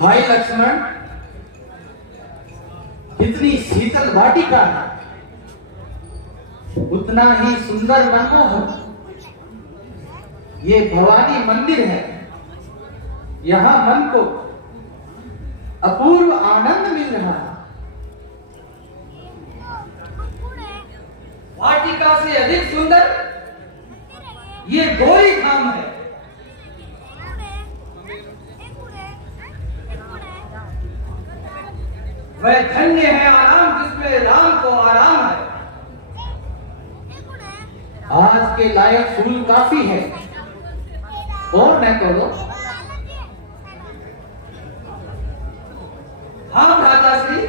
भाई लक्ष्मण, जितनी शीतल वाटिका है उतना ही सुंदर मनमोहक ये भवानी मंदिर है। यहाँ मन को अपूर्व आनंद मिल रहा है। वाटिका से अधिक सुंदर ये गोरी धाम है। वह धन्य है आराम जिसमें राम को आराम है। आज के लायक फूल काफी है और मैं तो लो। हाँ राजा श्री,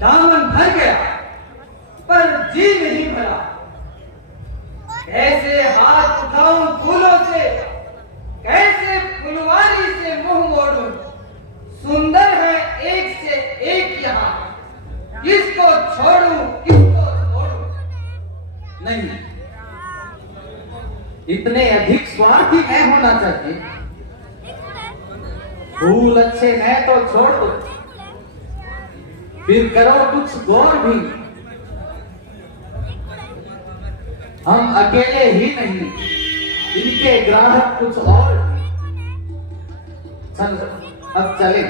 दामन भर गया पर जी नहीं भरा। कैसे हाथ उठाऊं फूलों से, कैसे फुलवारी से मुंह मोड़ूं। सुंदर है एक से एक यहाँ, किसको छोड़ूं किसको छोड़ूं। नहीं, इतने अधिक स्वार्थी मैं होना चाहिए। फूल अच्छे हैं तो छोड़ दो, फिर करो कुछ गौर भी। हम अकेले ही नहीं, इनके ग्राहक कुछ और। चलो अब चले।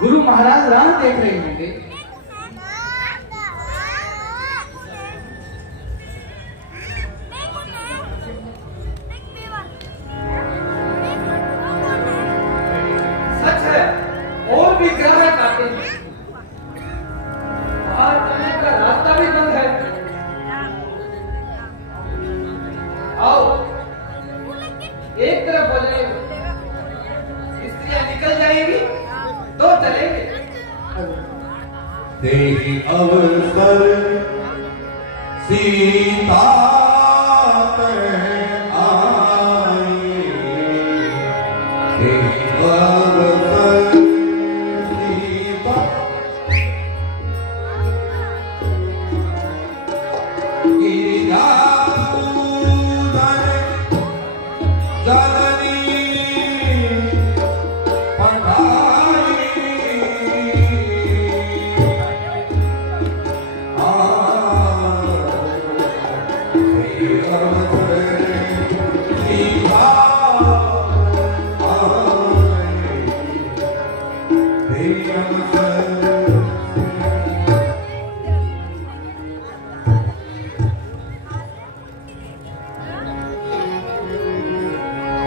गुरु महाराज राह देख रहे होंगे। सच है, और भी ग्राहक आते हैं। बाहर जाने का रास्ता भी बंद है। आओ एक तरफ हो जाए, स्त्रियां निकल जाएंगी तो चलेंगे। तेरी अवसर सीता आई, तेरी अवसर सीता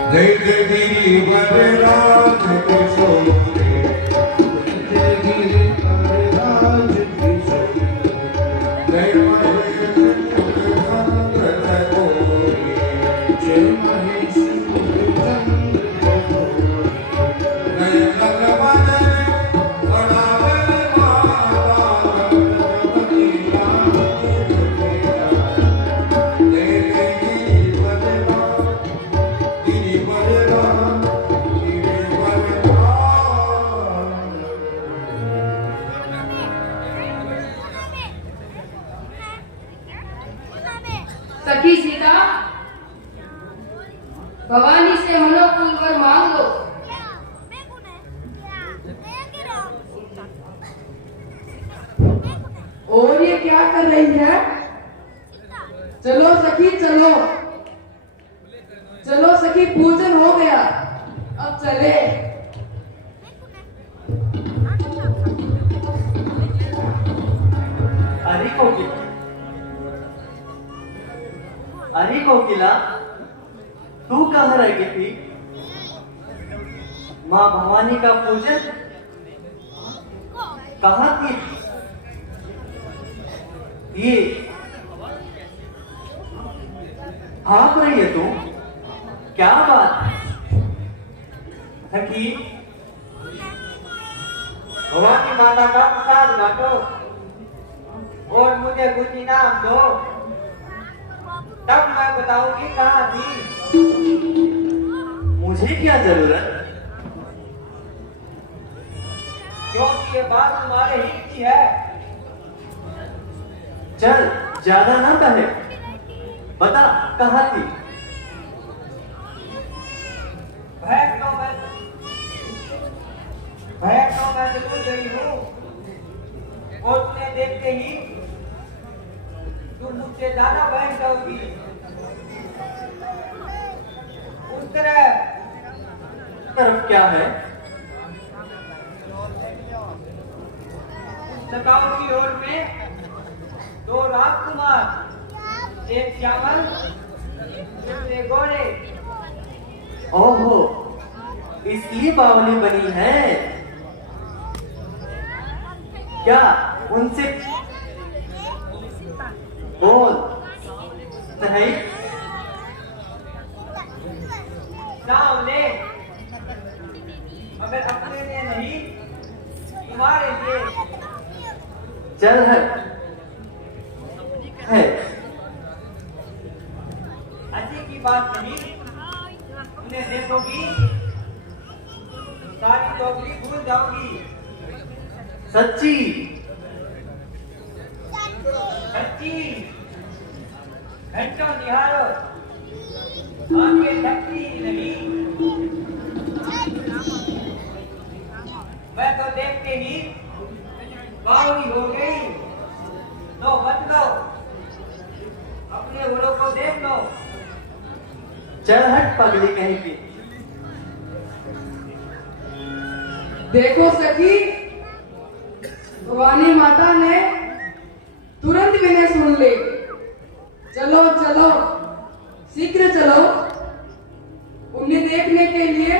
जय जय गिरी वरराज किशोरे, जय गिरी वरराज किशोरे, जय महेश चंद्र गोरी, जय महेश चंद्र गोरी, जय भगवान बड़ावे माता गणपति राम, जय गिरी वरराज गिरी वरराज गिरी वरराज। सखी सीता, भवानी से मनोकुल वर मांग लो। और ये क्या कर रही है? चलो सखी चलो, चलो सखी, पूजन हो गया, अब चले। अरे कोकिला, अरे कोकिला, तू कहाँ रह गई थी? माँ भवानी का पूजन कहाँ थी? ये हाँक रही है तू? क्या बात है? सखी, भवानी माता का प्रसाद बांटो और मुझे कुछ इनाम दो, तब मैं बताऊंगी कहाँ थी। मुझे क्या जरूरत? क्योंकि ये बात तुम्हारे हित की है। चल ज्यादा ना कहे, बता कहाँ थी? भैंस तो मैं जरूर गई हूँ, और तुम्हें देखते ही तुम मुझसे ज्यादा बहस होगी। उस तरफ क्या है? सताओ की ओर में दो राजकुमार, एक श्यामल दूसरे गोरे। ओहो, इसलिए बावली बनी है क्या? उनसे बोल। नहीं सामने, मगर अपने लिए नहीं, तुम्हारे लिए। चल है अच्छी की बात नहीं, उन्हें देखोगी सारी चौकड़ी भूल जाओगी। सच्ची? सच्ची, घंटों निहारो, आंखें थकती नहीं। मैं तो देखते ही बावली हो गई। लो मत लो, अपने ओलों को देख लो। चल हट पगली कहीं की। देखो सखी, भवानी माता ने तुरंत विनय सुन ली। चलो चलो, शीघ्र चलो, उन्हें देखने के लिए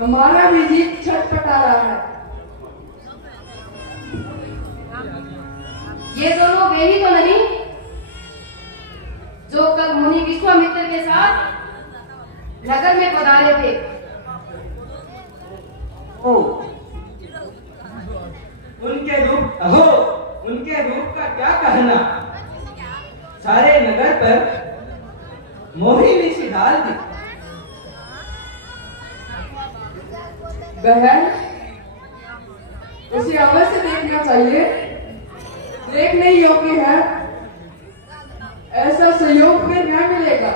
हमारा भी जी छटपटा रहा है। ये दोनों वे ही तो नहीं जो कल मुनि विश्वामित्र के साथ नगर में पधारे थे। ओ, उनके रूप का क्या कहना। सारे नगर पर मोहिनी सी डाल दी। बहन, उसे अवश्य देखना चाहिए, देखने योग्य है। ऐसा सहयोग फिर न मिलेगा।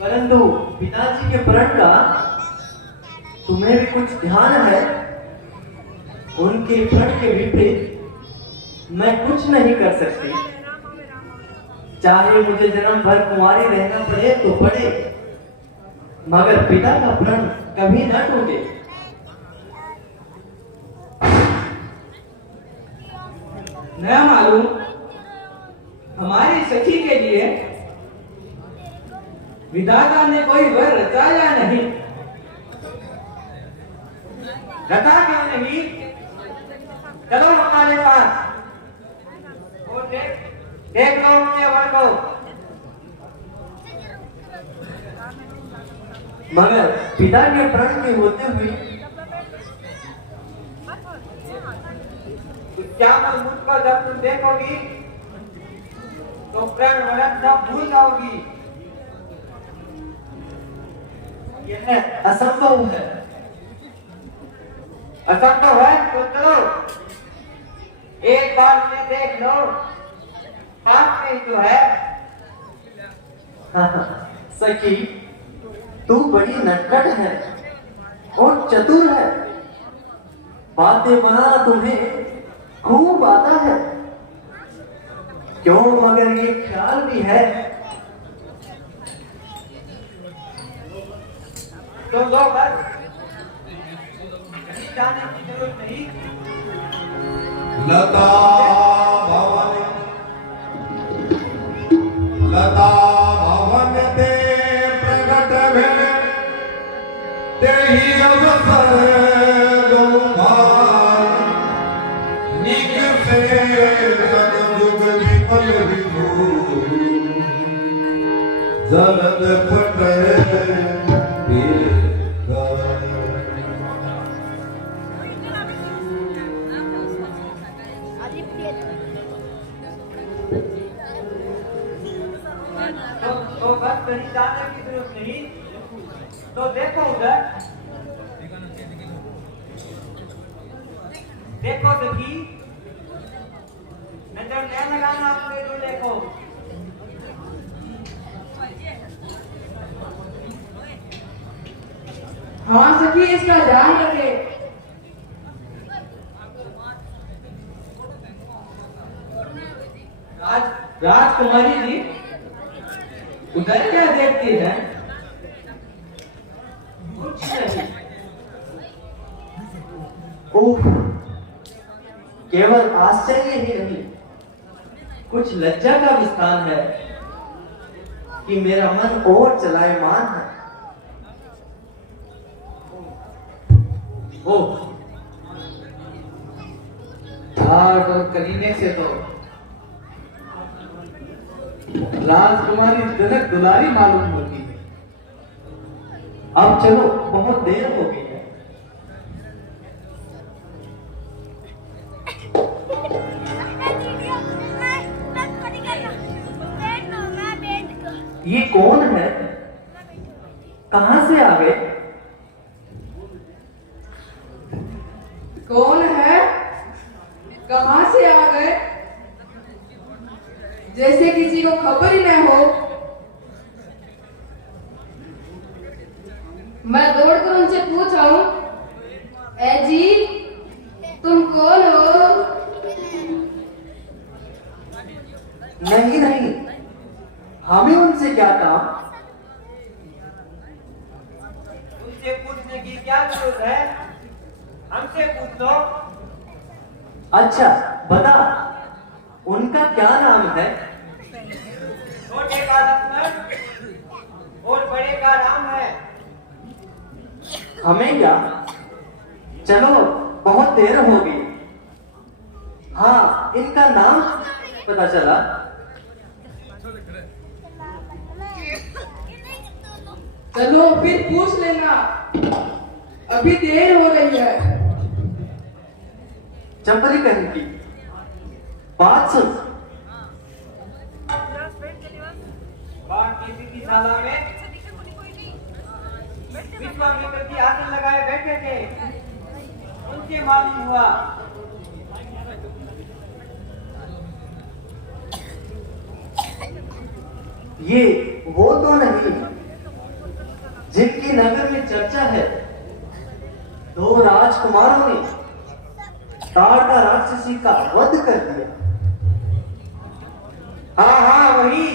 परंतु पिताजी के प्रण का तुम्हें भी कुछ ध्यान है? उनके प्रण के विपरीत मैं कुछ नहीं कर सकती। चाहे मुझे जन्म भर कुंवारी रहना पड़े तो पड़े, मगर पिता का प्रण कभी न टूटे। न मालूम हमारी सखी के लिए विधाता ने कोई वर रचा या नहीं। रचा क्यों नहीं? चलो हमारे पास और देख लो उनके वर को। मगर पिता के प्रण के होते हुए क्या मुझको जब तुम देखोगी तो प्रण वरन सब भूल जाओगी। यह असंभव है। असंभव है तो चलो एक बार उन्हें देख लो, साथ में जो है। सखी, तू बड़ी नटखट है और चतुर है। बातें बनाना तुम्हें खूब आता है। क्यों, मगर ये ख्याल भी है तो लो बस, कहीं जाने की जरूरत नहीं। लता भवन, लता भवन ते प्रगट भेल, तेहि अवसर गौमार, निक से सदयुग विफल विभू, जलद फटे तो बस कहीं जाने की जरूरत नहीं। तो देखो उधर, देखो देखी, नजर नहीं लगाना अपने, तो देखो। हाँ सखी, इसका ध्यान रखे। राजकुमारी जी, उधर क्या देखती है? कुछ नहीं। ओह, केवल आश्चर्य ही नहीं, कुछ लज्जा का भी स्थान है कि मेरा मन और चलायमान है। ओह, ठाट और करीने से तो राजकुमारी जनक दुलारी मालूम होती है। अब चलो, बहुत देर हो गई है। ये कौन है? कहां से आ गए? कौन है? कहां से आ गए? जैसे किसी को खबर ही न हो। मैं दौड़कर उनसे पूछा, ए जी, तुम कौन हो? नहीं नहीं, हमें उनसे क्या काम? उनसे पूछने की क्या जरूरत है? हमसे पूछ लो। अच्छा बता, उनका क्या नाम है? छोटे का लक्ष्मण और बड़े का राम है। हमें क्या? चलो, बहुत देर हो गई। हाँ, इनका नाम पता चला। चलो फिर पूछ लेना, अभी देर हो रही है। चंपरी कहीं की बात सुन। किसी शाला में विश्वामित्र की आसन लगाए बैठे थे, उनसे मालूम हुआ ये वो तो नहीं जिनकी नगर में चर्चा है। दो राजकुमारों ने ताड़का राक्षसी का वध कर दिया। हाँ हाँ, वही।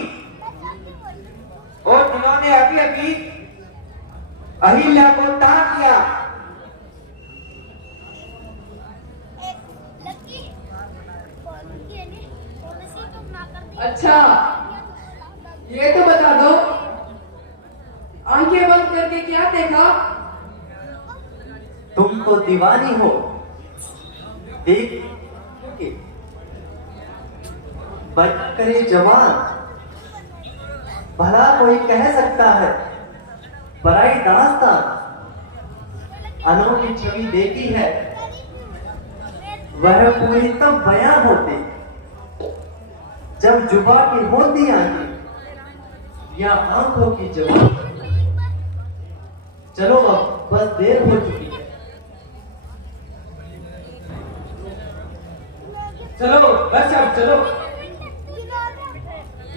और जिन्होंने अभी अभी अहिल्या को ताक किया। अच्छा, ये तो बता दो, आंखें बंद करके क्या देखा? तुम तो दीवानी हो, देख के बच करे जवान। भला कोई कह सकता है बड़ाई दास्तान, अनोखी छवि देखी है, वह पूरी तब बयां होती जब जुबा की होती आंखें या आंखों की जवान। चलो अब, बस देर हो चुकी है। चलो बस अब चलो,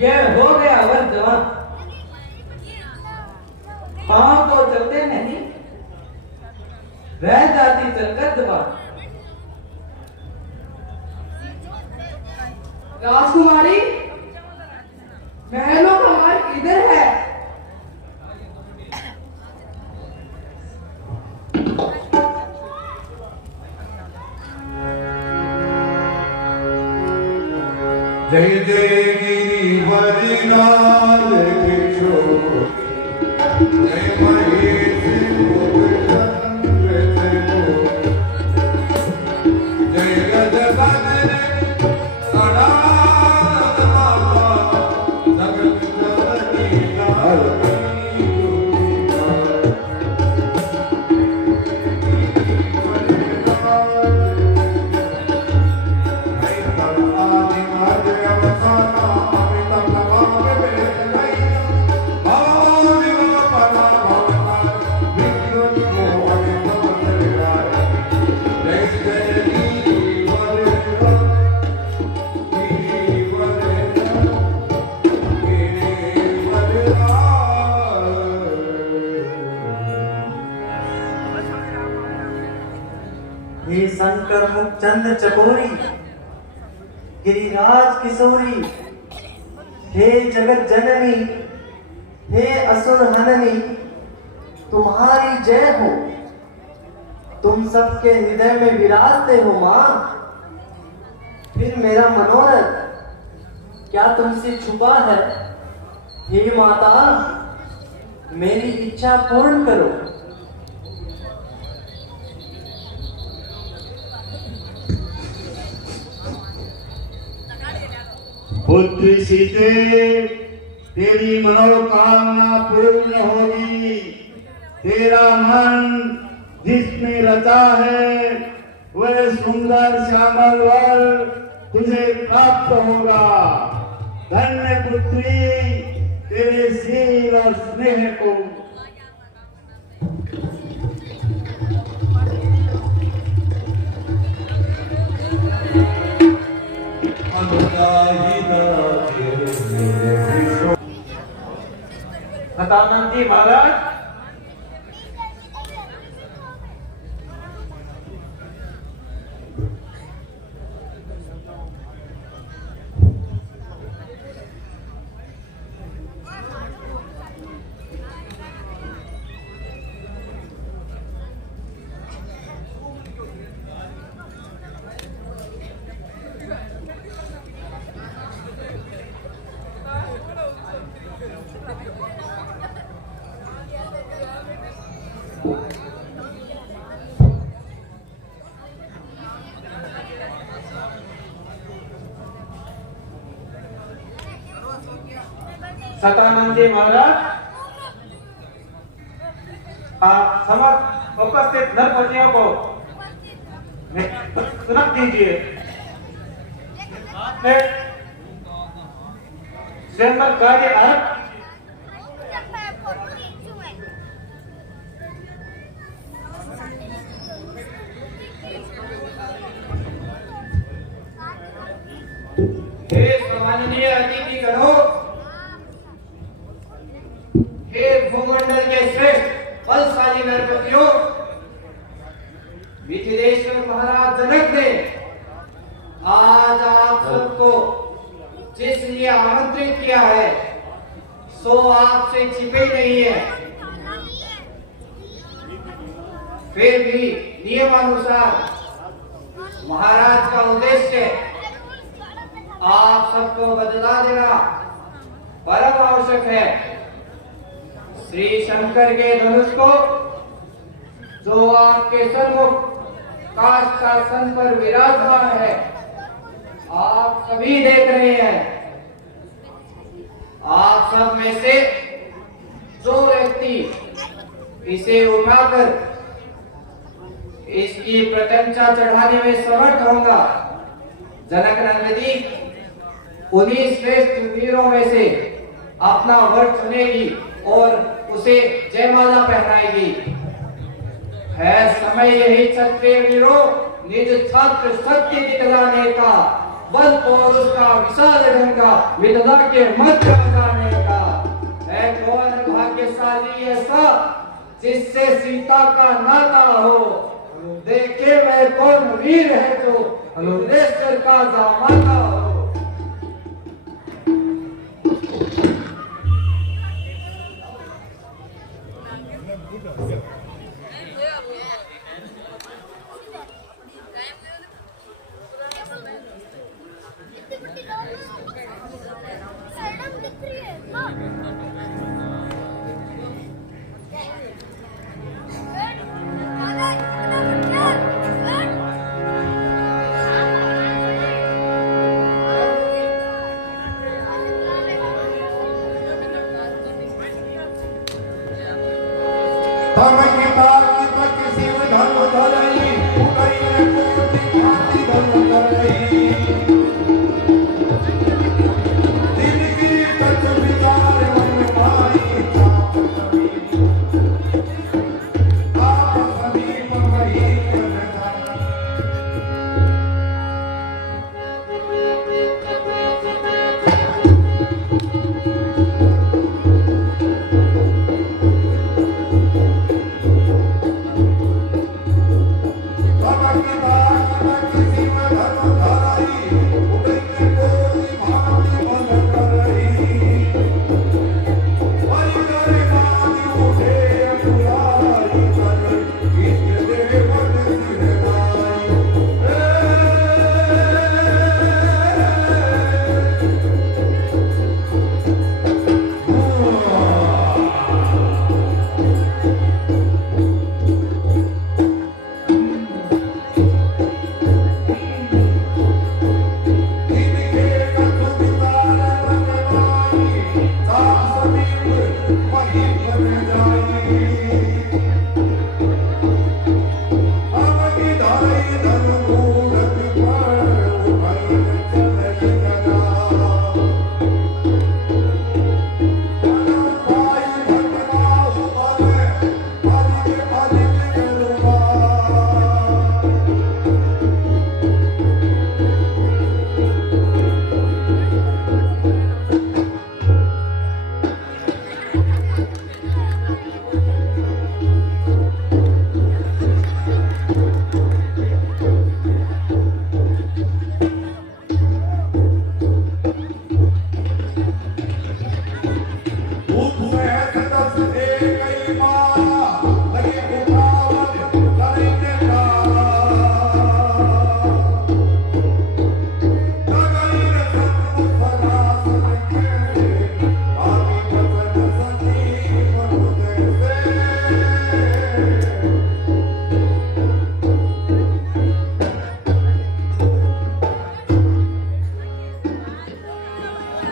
ये हो गया वर जवान। पांव तो चलते नहीं, रह जाती चलकर जवान। राजकुमारी, महलों का मार्ग इधर है। जय जय गिरिवर लाल किशोर, जय महेश गोवर्धन प्रभु, जय गजबदन अनाथ माता, जगत जननी लाडली दुलार। आदि मध्य अवसान नंद चकोरी, गिरिराज किशोरी, हे जगत जननी, हे असुर हननी, तुम्हारी जय हो। तुम सबके हृदय में विराजते हो मां। फिर मेरा मनोरथ क्या तुमसे छुपा है? हे माता, मेरी इच्छा पूर्ण करो। पुत्री सीते, तेरी मनोकामना पूर्ण होगी। तेरा मन जिसमें रचा है वह सुंदर श्यामल वर तुझे प्राप्त होगा। धन्य पुत्री तेरे शील और स्नेह को। सदानंद जी महाराज, सदानंद जी महाराज, आप समस्त उपस्थित नरपतियों को सुनक दीजिए। स्वयंवर कार्य आरंभ। हे सम्माननीय अतिथिगणों, हे भूमंडल के श्रेष्ठ बलशाली नरपतियों, मिथिलेश्वर महाराज जनक ने आज आप सबको जिस लिए आमंत्रित किया है सो आपसे छिपे नहीं है। फिर भी नियमानुसार महाराज का उद्देश्य आप सबको बदला देना परम आवश्यक है। श्री शंकर के धनुष को जो आपके सन्मुख काष्ठासन पर विराजमान है आप सभी देख रहे हैं। आप सब में से जो व्यक्ति इसे उठाकर इसकी प्रत्यंचा चढ़ाने में समर्थ होगा, जनक नंदी उन्हीं श्रेष्ठ वीरों में से अपना वर चुनेगी और उसे जयमाला पहनाएगी। है समय यही क्षत्रिय वीरों निज छात्र सत्य दिखलाने का, बल और उसका विशाल ढंगा विधवा के मध्य लगाने का। है कौन भाग्यशाली ऐसा जिससे सीता का नाता हो? देखे वह कौन वीर है जो अनुदेश्वर का दामादा हो।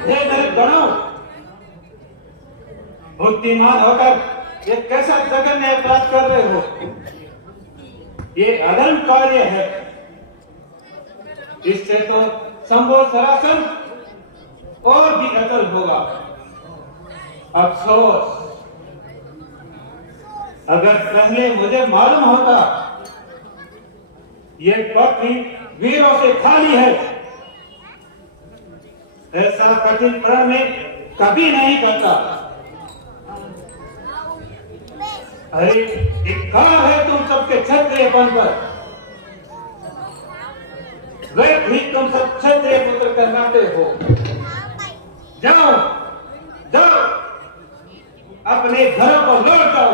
हे मेरे गणों, बुद्धिमान होकर ये कैसा जघन्य अपराध कर रहे हो? ये अधर्म कार्य है। इससे तो संभव सरासन और भी अटल होगा। अफसोस, अगर पहले मुझे मालूम होता ये पृथ्वी वीरों से खाली है, ऐसा कठिन प्रण में कभी नहीं करता। अरे धिक्कार है तुम सबके क्षत्रियपन पर। वे भी तुम सब क्षत्रिय पुत्र कहलाते हो। जाओ जाओ, अपने घरों को लौट जाओ।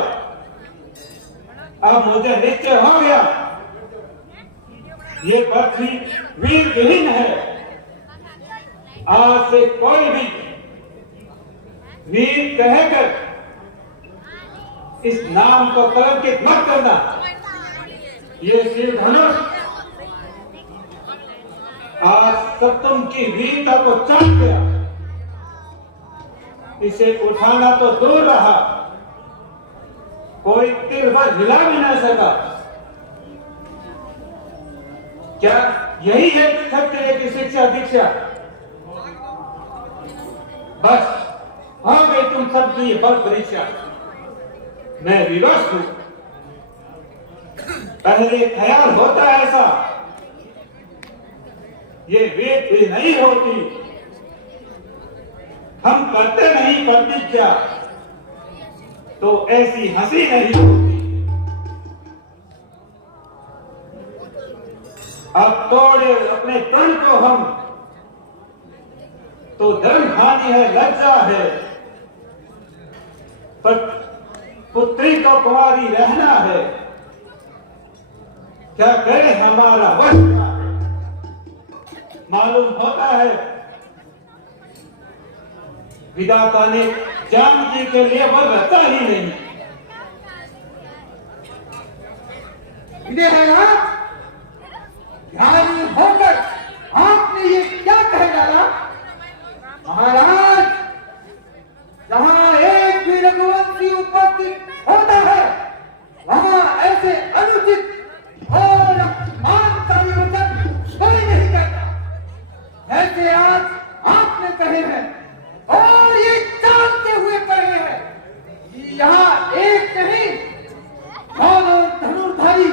अब मुझे निश्चय हो गया ये पृथ्वी वीर विहीन है। आज से कोई भी वीर कहकर इस नाम को कलंकित मत करना। ये शिव धनुष आज सप्तम की वीरता को चाट गया। इसे उठाना तो दूर रहा, कोई तीर भर हिला भी नहीं सका। क्या यही है क्षत्रिय की शिक्षा दीक्षा? बस आ गई तुम सबकी बल परीक्षा। मैं विवश हूं। पहले ख्याल होता ऐसा, ये वेद भी नहीं होती। हम करते नहीं प्रतिज्ञा तो ऐसी हंसी नहीं होती। अब तोड़े अपने तन को हम तो धर्म हानि है, लज्जा है। पर पुत्री को कुंवारी रहना है, क्या करे हमारा वश क्या है? मालूम होता है विधाता ने जानकी के लिए वो रचा ही नहीं। ध्यानी होकर आपने ये क्या कह डाला? महाराज, जहां एक भी रघुवंशी उपस्थित होता है वहां ऐसे अनुचित और अपमानकारी वचन कोई नहीं कहता। ऐसे आज आपने कहे हैं और ये जानते हुए कहे हैं कि यहाँ एक नहीं दोनों धनुर्धारी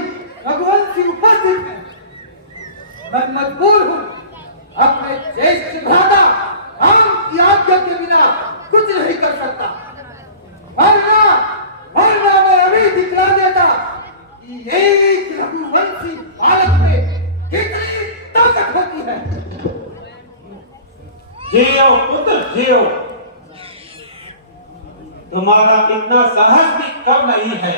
रघुवंशी उपस्थित है। मैं मजबूर हूं अपने ज्येष्ठ भ्राता राम की आज्ञा के बिना कुछ नहीं कर सकता। वरना मैं अभी दिखला देता कि एक रघुवंशी बालक में कितनी ताकत होती है। जियो पुत्र जियो, तुम्हारा इतना साहस भी कम नहीं है।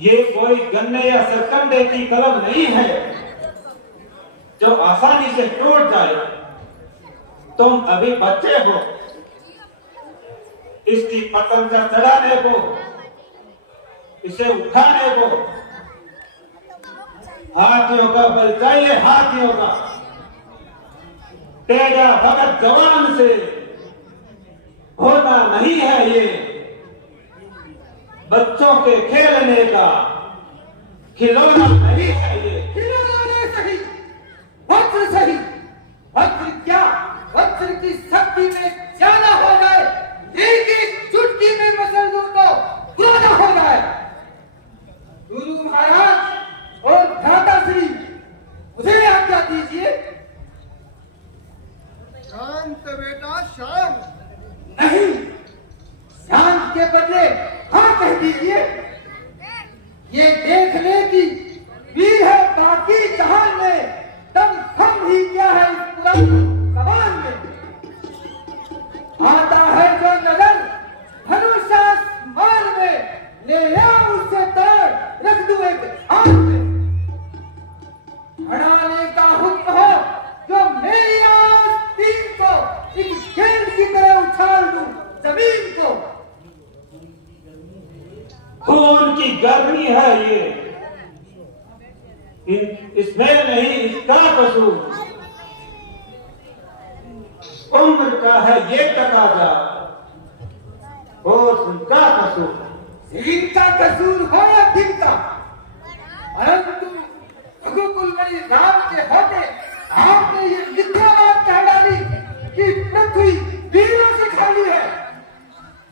ये कोई गन्ने या सरकंडे की कलम नहीं है जो आसानी से टूट जाए। तुम अभी बच्चे हो, इसकी पतंगा चढ़ाने को, इसे उठाने को हाथियों का बल चाहिए, हाथियों का। तेजा भगत जवान से होना नहीं है ये, बच्चों के खेलने का खिलौना नहीं है ये। खिलौना नहीं सही, वज्र सही। वज्र क्या, वज्र की शक्ति में ज्यादा हो जाए, एक एक चुटकी में मसल दूं तो ज्यादा हो जाए। गुरु महाराज और भ्राता श्री, मुझे आज्ञा दीजिए। शांत बेटा शांत। नहीं, शांत के बदले हाँ कह दीजिए। ये देख ले कि वीर है बाकी जहान में, तब हम ही क्या है इस पुरानी कमान में। आता है जो नगर धनुषास्मान में, ले आओ उससे तोड़ रख दूं एक हाथ में। हड़ाने का हुक्म हो जो मेरी आस्तीन को एक गेंद की तरह उछाल दूं जमीन को। खून की गर्मी है ये, इसमें नहीं इसका कसूर। उम्र का है ये तकाजा, और उनका कसूर इनका कसूर हो या जिनका, परंतु रघुकुल में राम के होते आपने ये मिथ्या बात कह डाली कि पृथ्वी वीरों से खाली है।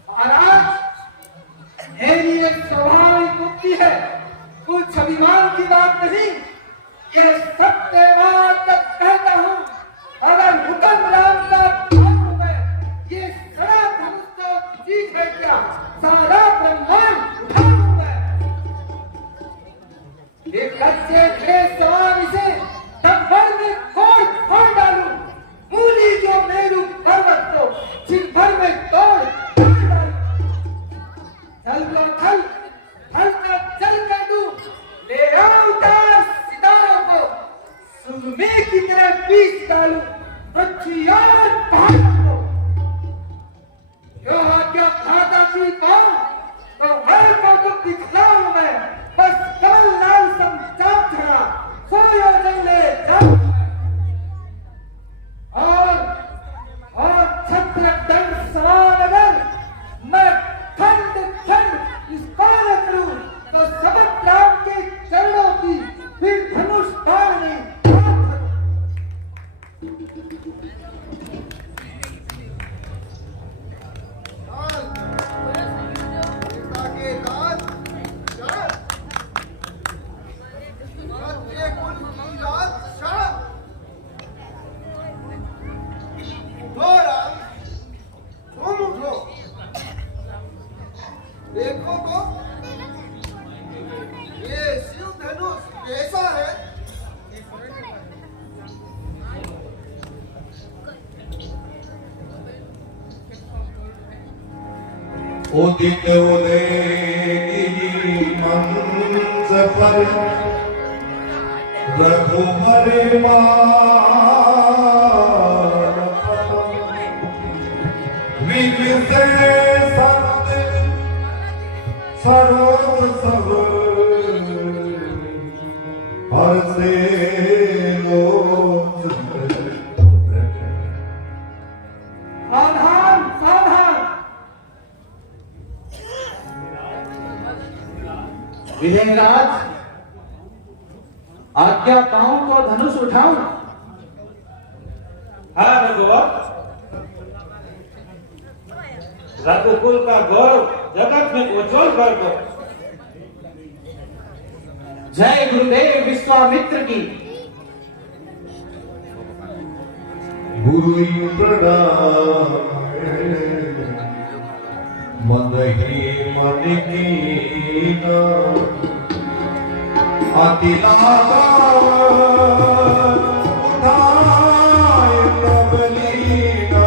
महाराज, मेरी एक स्वाभाविक मुक्ति है, कुछ अभिमान की बात नहीं। यह सत्य बात कहता हूँ, अगर हुक्म राम का पालू है, ये सारा धनुष तो चीज है क्या, सारा ब्रह्मांड उठाऊं मैं। एक लक्ष्य थे सवार इसे तब्बर में फोड़ डालूं, मूली जो मेरू पर्वत को छिन भर में तोड़ डालूं। थल का थल, थल का चल कर दूं, ले आओ उतार सितारों को, सुरमे की तरह पीस डालूं पृथ्वी और पहाड़ों को। जो आज्ञा खाता की पाऊं तो हर को दुख दिखलाऊं मैं, बस कमल लाल समझाप छड़ा सोयो जंगले जाऊं और छत्र दंड सवार अगर मैं खंड खंड इसको न करूं तो सबक राम के चरणों की फिर धनुष बाण में पिता के दास शान, राज्य कुल की रात शान। उठो राम, तुम उठो, देखो तो ये शिव धनुष कैसा है। उदित उदयगिरि मंच पर रघुबर विविषे संत सर्व सब हर्षे लोचन। सावधान सावधान। विजयराज, आज्ञा पाऊं तो धनुष उठाऊं। हाँ रघुवर, रघुकुल का गौरव जगत में उज्जवल कर दो। जय गुरुदेव विश्वामित्र की। गुरु प्रणाम मन ही मन कीना, अति लागा उठाए तब लीना,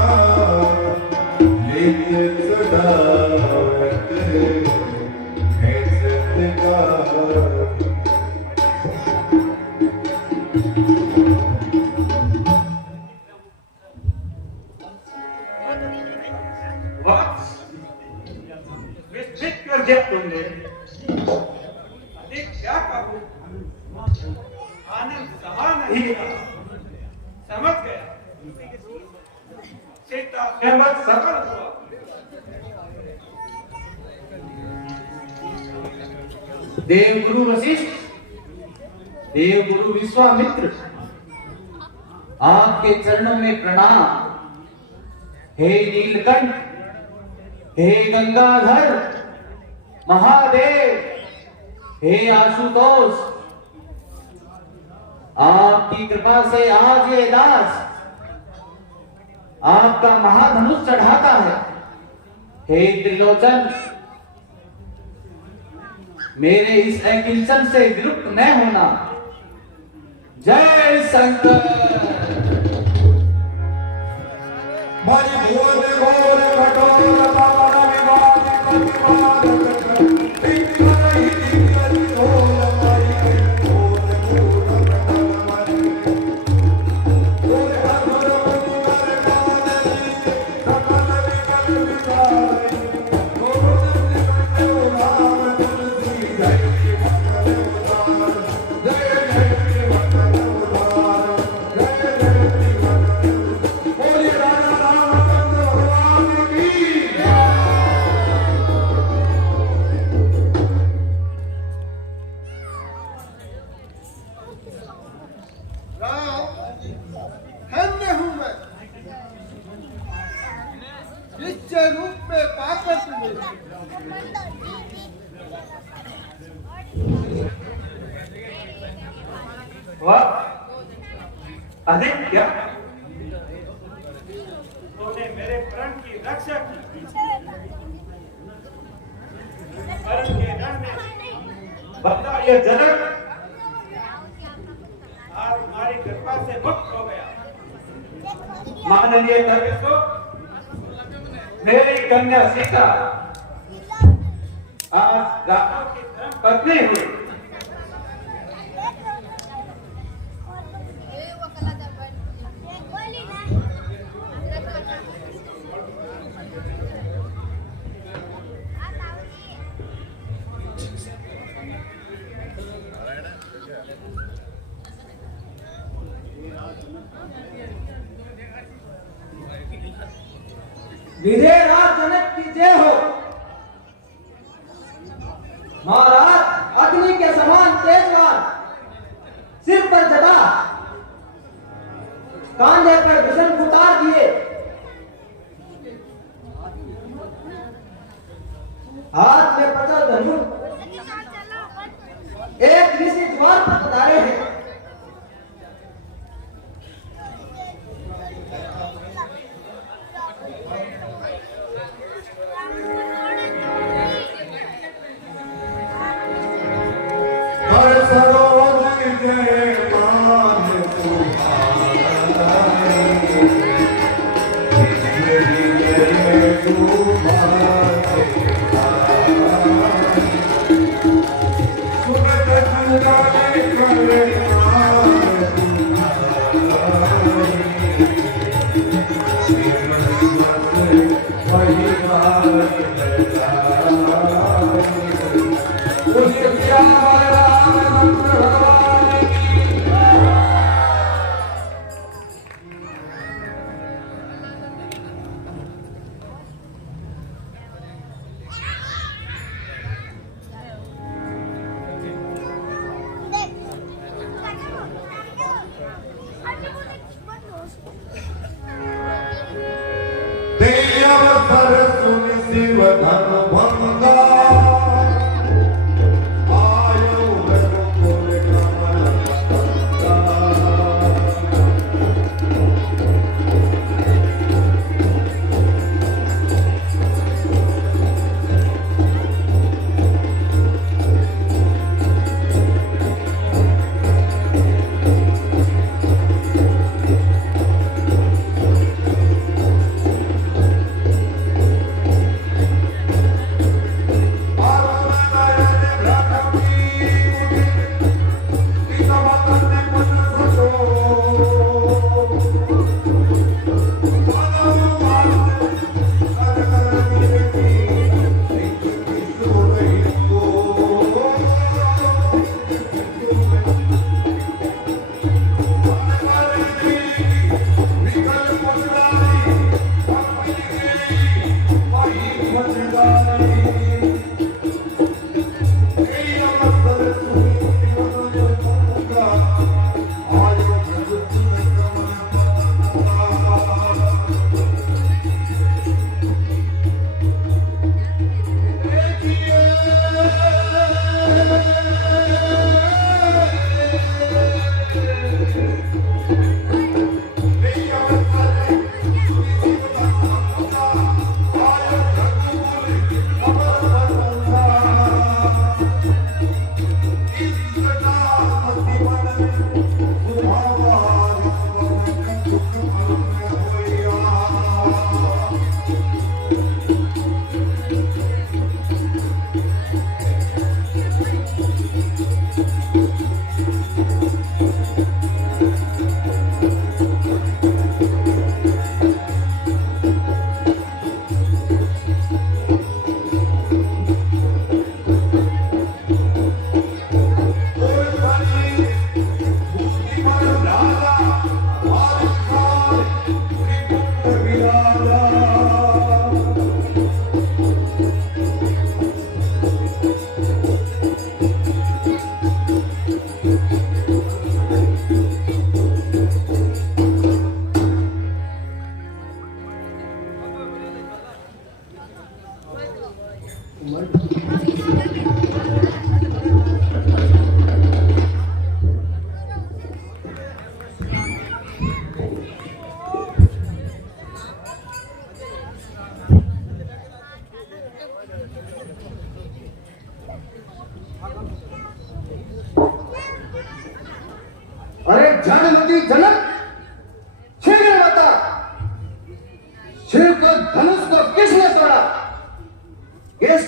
लेके चढ़ावत है सतगार। विस्तृत कर दिया तुमने, अधिक क्या कहूं, आनंद सहा नहीं रहा। समझ गया, सीता सहमत सफल हुआ। देवगुरु वशिष्ठ, देवगुरु विश्वामित्र, आपके चरणों में प्रणाम। हे नीलकंठ, हे गंगाधर, महादेव, हे आशुतोष, आपकी कृपा से आज ये दास आपका महाधनुष चढ़ाता है। हे त्रिलोचन, मेरे इस अकिंचन से विलुप्त न होना। जय शंकर। मणि भोर घोर कठोर पावन विवाद प्रतिवाद दिव्य रही दिव्य ढोल मणि घोर घोर कठोर घोर हर मुनिवर कानन सकल विकल विचार घोर निकट नाम तुलसी जय मंगल उदार जय जय मंगल उदार जय जय मंगल बोलिए राजा पूज्य रूप में पाकर तुम्हें वाह आदित्य, तूने मेरे प्रण की रक्षा की। प्रण के रण में बंदा ये जनक आज हमारी कृपा से मुक्त हो गया। माननीय को मेरी कन्या सीता आज राम की धर्म पत्नी हुई। विजय राज जनक की जय हो। महाराज अग्नि के समान तेजवान, सिर पर जटा, कांधे पर भूषण उतार दिए, हाथ में प्रचल धनुष, एक ऋषि द्वार पर पधारे हैं। हर सरोवर जय मान तुम्हारे, जय तुम्हारे, सुगत संगाने करे मान तुम्हारे, वही बात उसके प्यार अवसर सुन शिव धन भंगा, आयो रघुकुल कमल गंगा।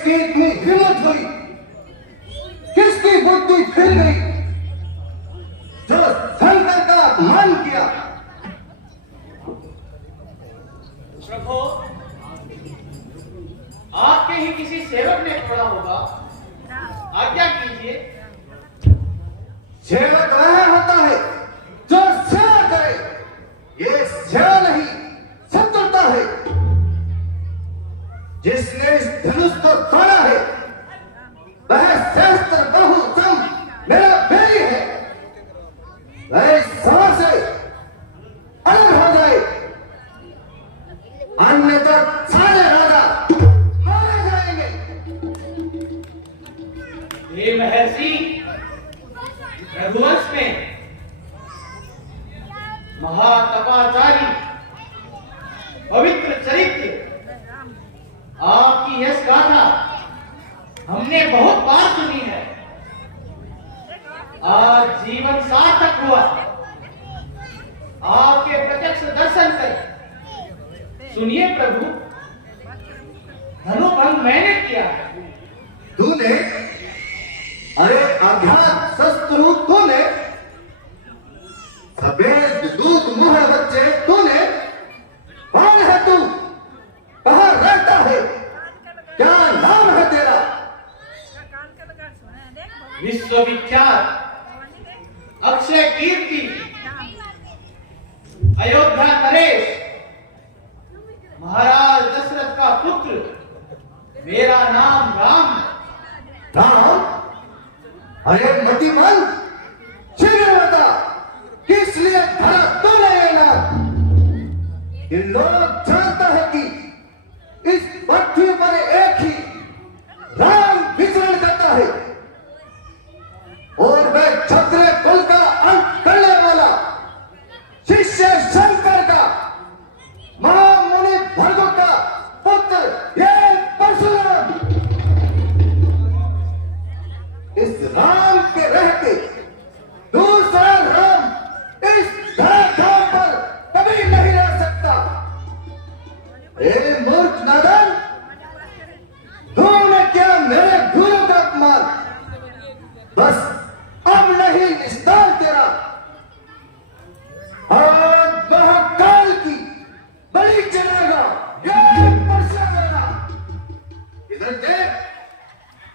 किसकी इतनी हिम्मत हुई, किसकी बुद्धि फिर गई जो शंकर का अपमान किया। प्रभु, आपके ही किसी सेवक ने छोड़ा होगा, आज्ञा कीजिए। सेवक वह होता है जो सेवा करे, ये सेवा नहीं शत्रुता है। जिसने इस धनुष को तोड़ा है वह शस्त्र बहु सम मेरा बैरी है। वह इस सभा से अलग हो जाए, अन्यथा सारे राजा मारे जाएंगे। हे महर्षि, रघुवंश में महातपाचारी पवित्र चरित्र आपकी यश गाथा हमने बहुत बार सुनी है। आज जीवन सार्थक हुआ आपके प्रत्यक्ष दर्शन कर। सुनिए प्रभु, धनुभंग मैंने किया है। तूने? अरे अज्ञात शत्रु तूने, सफेद दूध मुंह बच्चे तूने। कौन है तू, कहाँ रहता है, क्या नाम है तेरा? विश्वविख्यात अक्षय कीर्ति अयोध्या नरेश, महाराज दशरथ का पुत्र, मेरा नाम राम। राम? अरे मतिमान, शीघ्र बता किस लिए धरा तूने ये नाम? ये लोग जानता है कि इस पृथ्वी पर एक ही राम विचरण करता है और वह क्षत्रिय कुल का अंत करने वाला शिष्य शंकर का महामुनि भर्गु का पुत्र ये परशुराम। इस राम के रहते दूसरा राम इस धराधाम पर कभी नहीं रह सकता। ए मूर्ख नादान, तूने क्या मेरे गुरु का अपमान? बस अब नहीं निस्तार तेरा। आज महाकाल की बलि चढ़ाएगा ये परशुराम। इधर देख,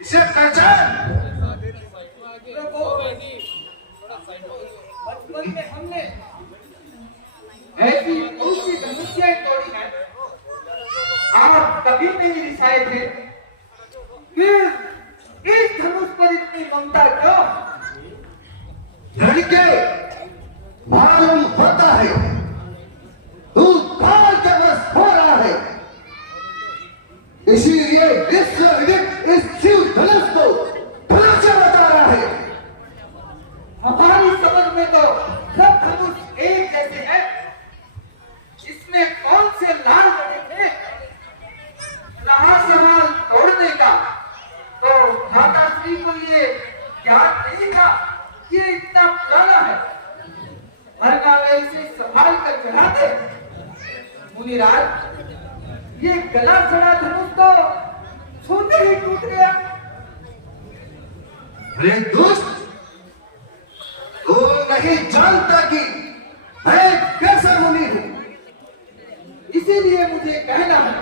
इसे पहचान। बचपन में हमने ऐसी ऊंची धनुष्याएं तोड़ी हैं, आप कभी नहीं रिसाए थे। फिर इस धनुष पर इतनी ममता क्यों? लड़के, मालूम होता है तू काल के बस हो रहा है, इसीलिए विश्व विदित इस शिव धनुष को धनुष बता रहा है। हमारी समझ में तो सब धनुष एक जैसे हैं। इसमें कौन से लाल बने थे? रहा सवाल तोड़ने का, तो माता श्री को ये ज्ञान नहीं था ये इतना पुराना है, वरना वे इसे संभाल कर चढ़ाते। मुनिराज, ये गला सड़ा धनुष तो छूते ही टूट गया। अरे दोस्त, तू नहीं जानता कि मैं कैसा मुनि हूं। इसीलिए मुझे कहना है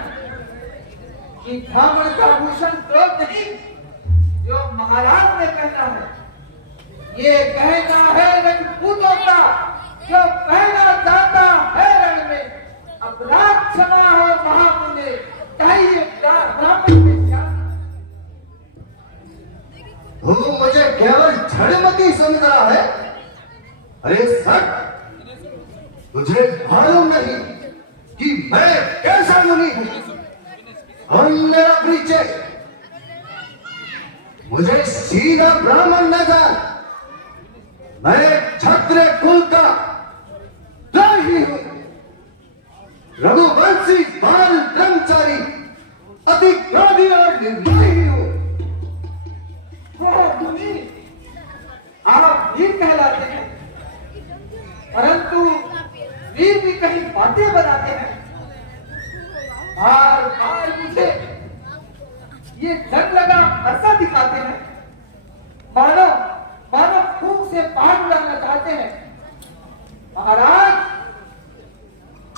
कि ब्राह्मण का भूषण क्रोध नहीं, जो महाराज ने कहना है। ये कहना है रजपूतों का, जो पहना जाता है रण में। अपराध क्षमा हो महामुने, चाहिए ब्राह्मण में क्या? तू मुझे केवल झड़मती समझ रहा है। अरे सर, तुझे मालूम नहीं कि मैं कैसा मुनि हूं और मेरा परिचय। मुझे सीधा ब्राह्मण न जान, मैं क्षत्रिय कुल का द्रोही हूं, रघुवंशी बाल ब्रह्मचारी, अति क्रोधी और निर्मोही हूं। वो मुनि आप वीर कहलाते हैं, परंतु वीर भी कहीं बातें बनाते हैं। बार बार मुझे ये जंग लगा फरसा दिखाते हैं, मानो मानो खून से पार उड़ाना चाहते हैं। महाराज,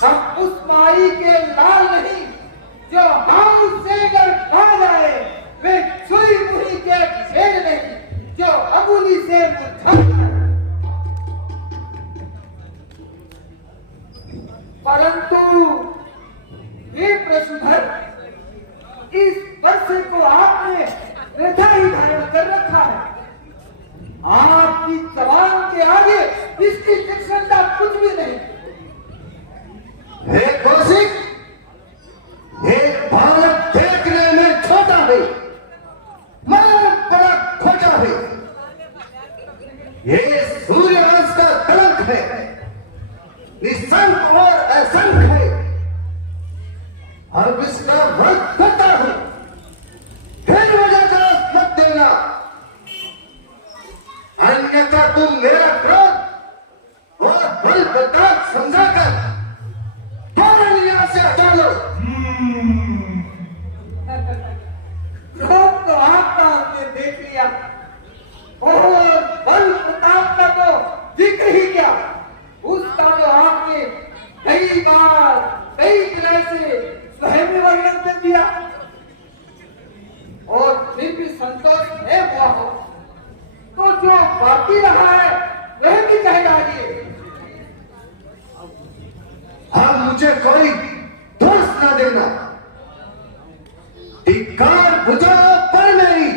हम उस माई के लाल नहीं जो हम से अगर पा जाए, वे छुई मुही के छेद नहीं जो अबूली से मुझा। परंतु ये प्रश्नधर, इस वर्ष को आपने वृथा ही धारण कर रखा है। आपकी जबान के आगे इसकी तीक्ष्णता कुछ भी नहीं। हे कौशिक, ये भारत देखने में छोटा है, मगर बड़ा खोटा है। ये सूर्यवंश का कलंक है, निसंक और असंख है। अब इसका वध करता हूं, फिर वजह का मत देना, अन्यथा तुम मेरा क्रोध और बल बर्दाश्त समझाकर फौरन यहां से हटा लो। क्रोध तो आपका हमने देख लिया, और बल प्रताप का तो जिक्र ही क्या, उसका तो आपने कई बार कई तरह से स्वयं में वर्णन कर दिया। और फिर भी संतोष नहीं हुआ हो तो जो बाकी रहा है वह भी कह डालिए। अब मुझे कोई दोष न देना, धिक्कार बुझाओ पर मेरी,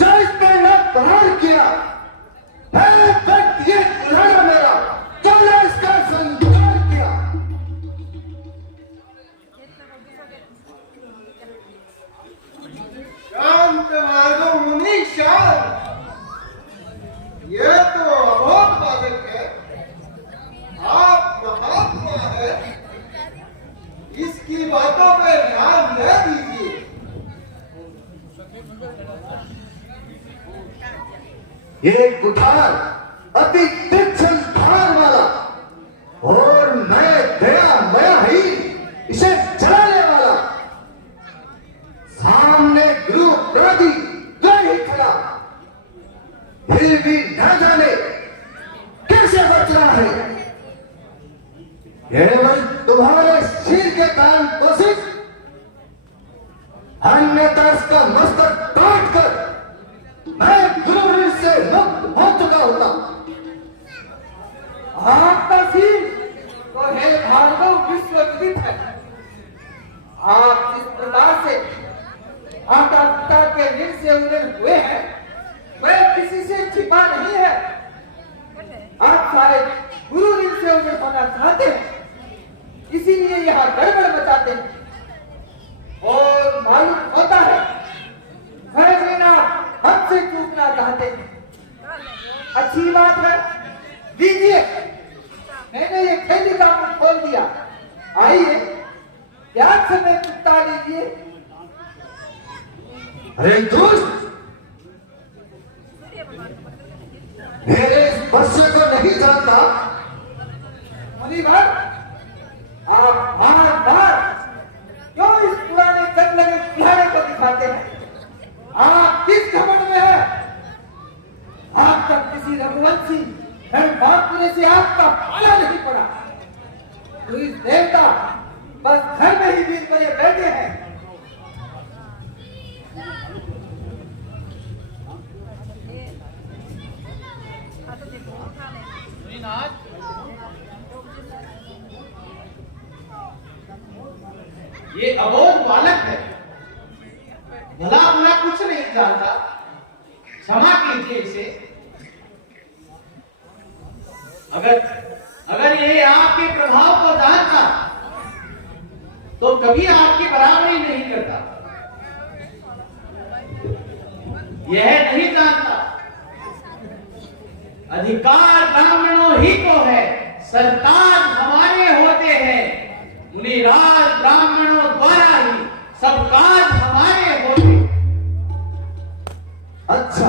जो इस पे न प्रहार किया है, बट ये बुलाना मेरा, जो न इसका संस्कार किया। शांत माधव मुनि शांत। ये तो अबोध बालक है, आप महात्मा है, इसकी बातों पे ध्यान न दीजिए। ये कुठार अति तीक्ष्ण धार वाला, और मैं दया मया ही इसे चलाने वाला, सामने गुरु अपराधी ही खड़ा, फिर भी न जाने कैसे बच रहा है। केवल तुम्हारे सिर के कारण कोशिश, अन्यथा इसका मस्तक काट कर मैं गुरु से मुक्त हो चुका होता। आपका सिर तो हे भार्गव विश्वविदित है। आप जिस प्रकार से माता पिता के ऋण से उन्नत हुए हैं, वह किसी से छिपा नहीं है। आप सारे गुरु ऋण से उन्नत होना चाहते हैं, इसीलिए यहाँ गड़बड़ मचाते हैं। और मालूम होता है वह बिना हमसे चूकना चाहते हैं। अच्छी बात है, दीजिए, मैंने ये थैली का मुंह खोल दिया। आइए, प्यार से मैं चुकता लीजिए। अरे दुष्ट, मेरे इस बच्चे को नहीं जानता। मुनिवर, आप बार बार क्यों इस पुराने जंग लगे किनारे को दिखाते हैं? आप किस घमंड में हैं? आप तक किसी रघुवंशी धर्मपुरे से आपका पाला नहीं पड़ा। तो इस देवता बस घर में ही वीर बने बैठे हैं। ये अबोध बालक है, भला बुरा कुछ नहीं जानता, क्षमा कीजिए इसे। अगर ये आपके प्रभाव को जानता तो कभी आपकी बराबरी नहीं करता। यह नहीं जानता अधिकार ब्राह्मणों ही को है, सरकार हमारे होते हैं। मुनिराज ब्राह्मणों द्वारा ही सब काज हमारे होते। अच्छा,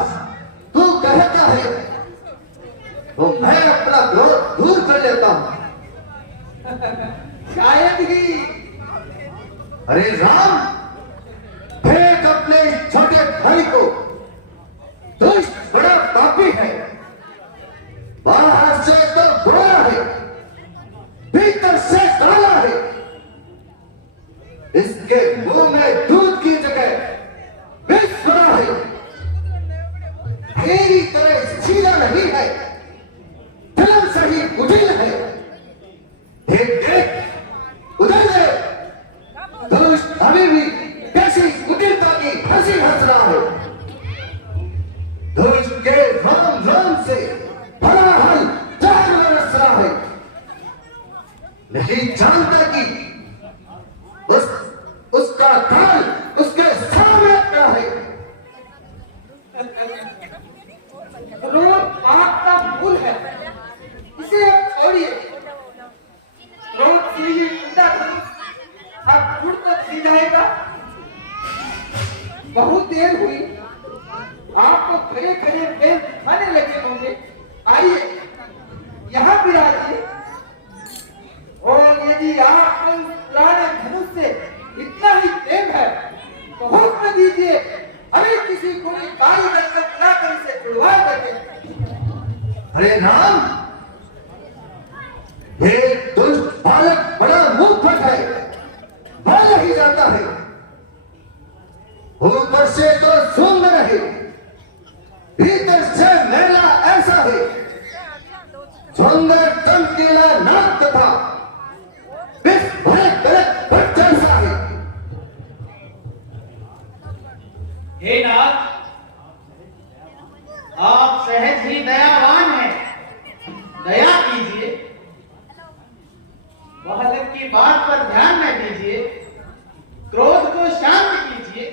तू कहता है तो मैं अपना क्रोध दूर कर लेता हूं। शायद ही। अरे राम, भाई को दुष्ट बड़ा पापी है, बाहर से तो गोरा है, भीतर से काला है, इसके मुंह में दूध की जगह विष भरा है, मेरी तरह सीधा नहीं है, दिल से ही कुटिल है। देख देख उधर से दुष्ट अभी भी कैसी कुटिलता की हंसी हंस रहा है। दुष्ट के राम राम से भरा हल जान बरस रहा है, नहीं जानता कि उसका काल उसके सामने खड़ा है। क्रोध पाप का मूल है, इसे अब छोड़िए। क्रोध से ही टूटा अब खुद तक सी जाएगा। बहुत देर हुई, आपको खड़े खड़े पैर खाने लगे होंगे। आइए यहाँ विराजिए, और यदि आपको पुराने धनुष से इतना ही प्रेम है तो हुक्म दीजिए, अभी किसी को भी काली रंगत लाकर इसे छुड़वा सके। अरे राम, ये दुष्ट बालक बड़ा मूर्ख है, भाग ही जाता है, ऊपर से तो सुंदर है, भीतर से मैला ऐसा है, सुंदर चमकीला नाक तथा विष भरे गलत भट जैसा है। हे नाथ, आप सहज ही दयावान हैं, दया कीजिए, बालक की बात पर ध्यान न दीजिए, क्रोध को शांत कीजिए।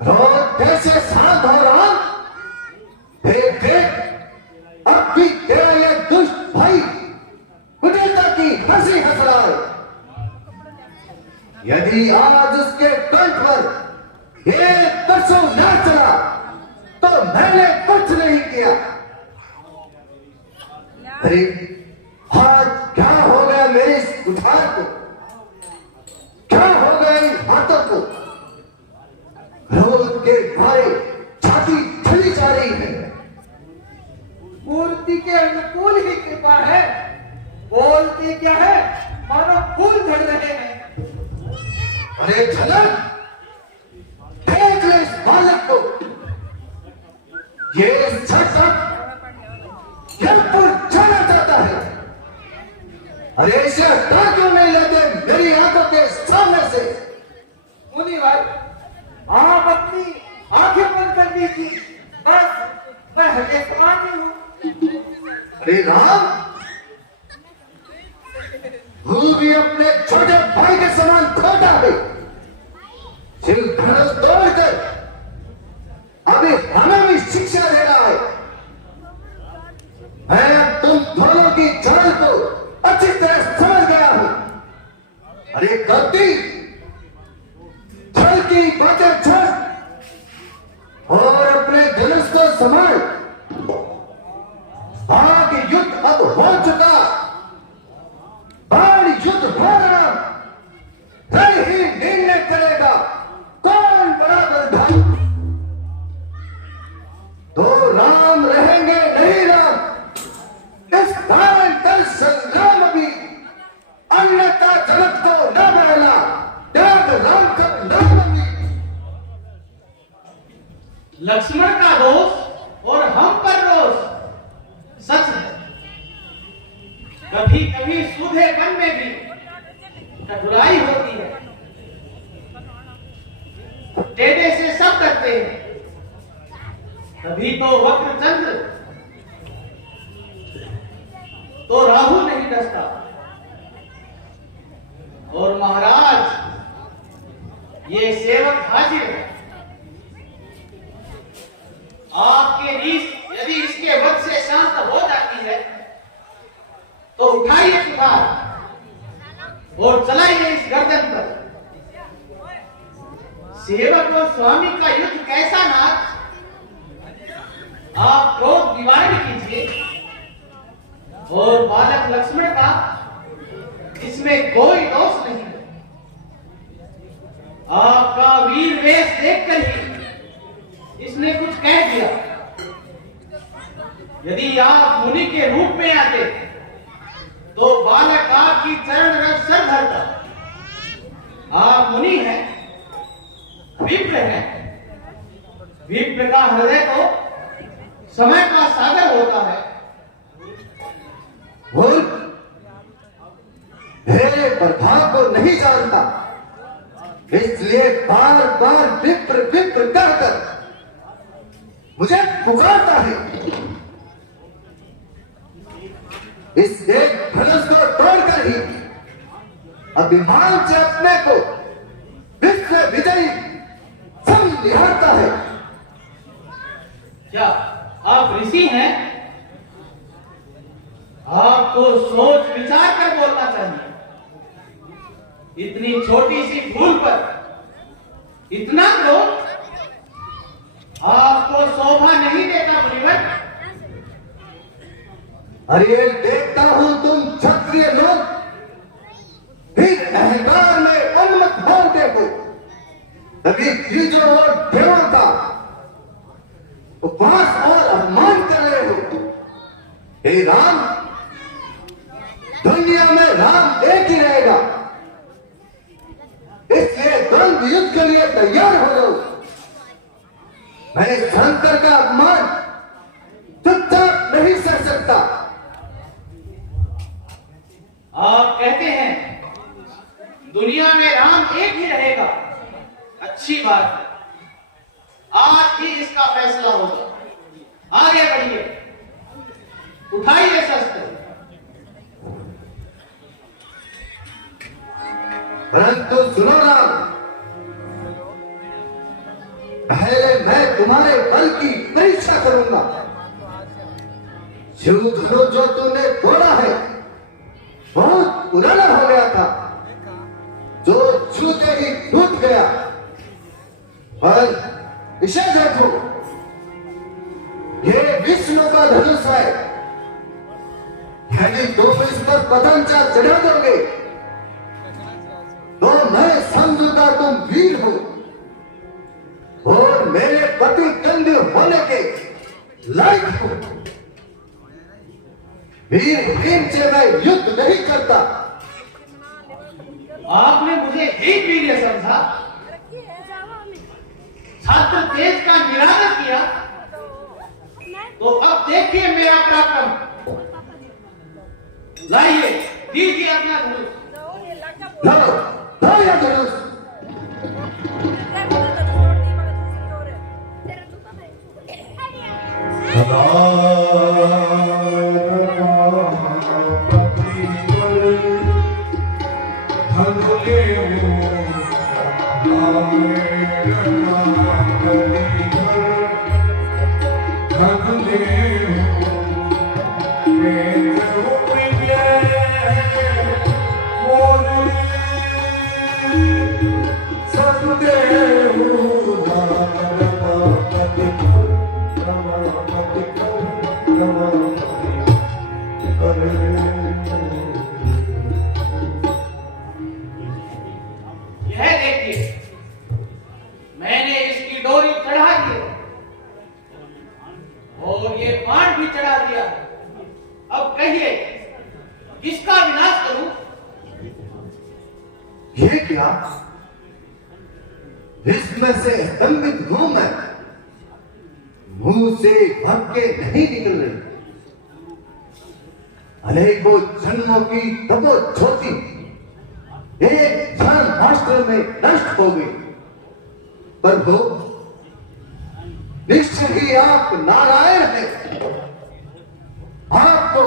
क्रोध कैसे शांत हो राम? देख देख, अब भी तेरा ये दुष्ट भाई कुटिलता की हंसी हंस रहा है। यदि आज उसके कंठ पर एक कसू न चला तो मैंने कुछ नहीं किया। अरे आज क्या हो गया मेरे इस कुठार को, क्या हो गया इन हाथों को? क्रोध के मारे छाती चली जा रही है। मूर्ति के अनुकूल ही कृपा है, बोलते क्या है मानो फूल झड़ रहे हैं। अरे झलक, देख ले इस बालक को, ये झटक जलपुर जाना चाहता है। अरे इसे हटा क्यों नहीं लेते मेरी आंखों के सामने से? मुनि भाई, आप अपनी आंखें बंद कर दीजिए, बस मैं हटे समानी हूँ। अरे राम, तू भी अपने छोटे भाई के समान छोटा है, सिर धनुष तोड़कर अभी हमें भी शिक्षा दे रहा है। मैं तुम दोनों की चाल को अच्छी तरह समझ गया हूं। अरे गलती छल की बातें छोड़ और अपने धनुष को संभाल। आग युद्ध अब हो चुका, बाण युद्ध हो रहा, रण ही निर्णय करेगा कौन बड़ा बलधारी। तो राम रहेंगे नहीं राम, इस कारण कल संग्राम भी अन्यथा जगत को न बहला, त्याग राम का नाम भी। लक्ष्मण का दोष और हम पर रोष सच है। कभी कभी सूधेपन में भी कठुराई होती है, टेढ़े से सब करते हैं, कभी तो वक्रचंद्र तो राहु नहीं डसता। और महाराज, ये सेवक हाजिर है, आपके रीस यदि इसके वध से शांत हो जाती है तो उठाइए कुठार और चलाइए इस गर्दन पर। सेवक और स्वामी का युद्ध कैसा नाथ, आप क्रोध निवारण कीजिए। और बालक लक्ष्मण का इसमें कोई दोष नहीं है। आपका वीर वेश देखकर ही इसने कुछ कह दिया। यदि आप मुनि के रूप में आते तो बालक आपकी चरण रज सर धरता। आप मुनि हैं, विप्र हैं। विप्र का हृदय तो समय का सागर होता है। मेरे प्रभाव को नहीं जानता, इसलिए बार बार विप्र विप्र कहकर मुझे पुकारता है। इस एक धनुष को तोड़कर ही अभिमान से अपने को विश्व विजयी समझता है। क्या आप ऋषि हैं? आपको सोच विचार कर बोलना चाहिए। इतनी छोटी सी भूल पर इतना क्रोध आपको शोभा नहीं देता मुनिवर। अरे देखता हूं तुम क्षत्रिय लोग फिर अहंकार में उन्मत्त होते हो। तभी द्विजों और देवों का उपवास और अपमान कर रहे हो। हे राम, दुनिया में राम एक ही रहेगा, इसलिए द्वंद्व युद्ध के लिए तैयार हो जाओ। मैं शंकर का अपमान चुपचाप नहीं सह सकता। आप कहते हैं दुनिया में राम एक ही रहेगा। अच्छी बात है, आज ही इसका फैसला होगा। आगे बढ़िए, उठाइए शस्त्र। परंतु सुनो राम, पहले मैं तुम्हारे बल की परीक्षा करूंगा। शिव धनुष जो तूने तोड़ा है बहुत पुराना हो गया था, जो छूते ही टूट गया। और इसे देखो, ये विष्णु का धनुष है। यदि तुम इस पर पतंगा चढ़ा दोगे तो मैं समझूंगा तुम वीर हो और मेरे प्रतिद्वंदी होने के लायक हो। वीर भीम से मैं युद्ध नहीं करता। आपने मुझे एक वीर समझा, छात्र तेज का निरादर किया, तो अब देखिए मेरा पराक्रम। लाइए, दीजिए अपना धनुष। लो यह धनुष। यह देखिए, मैंने इसकी डोरी चढ़ा दी और ये बाण भी चढ़ा दिया। अब कहिए, किसका विनाश करूं? ये क्या? इसमें से स्तंभित हूं मैं, मुंह से भग के नहीं निकल रही। अनेकों जन्मों की तपो ज्योति एक क्षण मास्टर में नष्ट हो गई। पर वो निश्चय ही आप नारायण हैं। आपको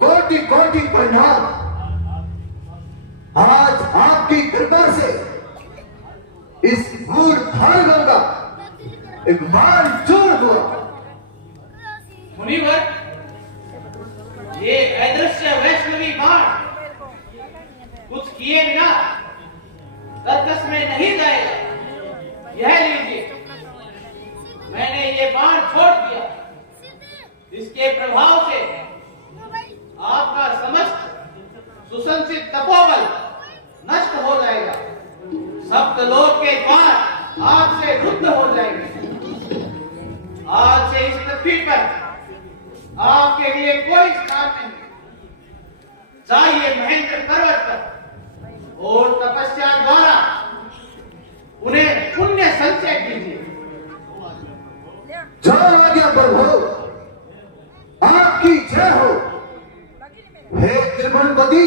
कोटि कोटि प्रणाम। आज आपकी कृपा से इस मूल भार्गव का एक बाण चूर हुआ। मुनिवर, ये अदृश्य वैष्णवी बाण कुछ किए बिना तर्कस में नहीं जाएगा। यह लीजिए, मैंने ये बाण छोड़ दिया। इसके प्रभाव से आपका समस्त सुसंसित तपोबल नष्ट हो जाएगा। सप्तलोक के द्वार आपसे रुद्ध हो जाएंगे। आपके लिए कोई स्थान नहीं। जाइए महेंद्र पर्वत पर और तपस्या द्वारा उन्हें पुण्य संचय कीजिए। जाओ आज्ञा प्रभु, आपकी जय हो। हे त्रिभुवनपति,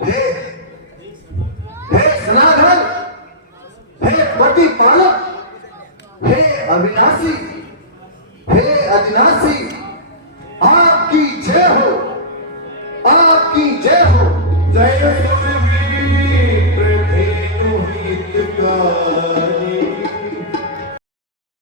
हे सनातन, हे पति पालक, हे अविनाशी, हे अविनाशी, आपकी जय हो, आपकी जय हो। जय